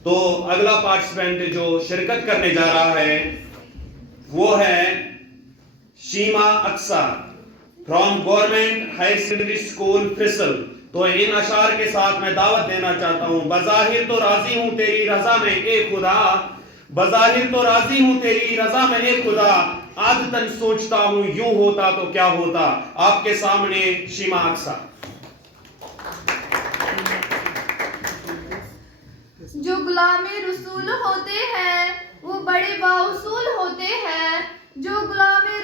तो अगला पार्टिसिपेंट जो शिरकत करने जा रहा है वो है Sheema Aqsa from government higher secondary school Frisal. तो इन अशार के साथ मैं दावत देना चाहता हूं। बज़ाहिर तो राजी हूं तेरी रजा में ए खुदा, बज़ाहिर तो राजी हूं तेरी रजा में ए खुदा, आदतन सोचता हूं यूं होता तो क्या होता। आपके सामने शीमा अक्सा। जो गुलामे रसूल होते हैं वो बड़े बाउसूल होते हैं, जो गुलामे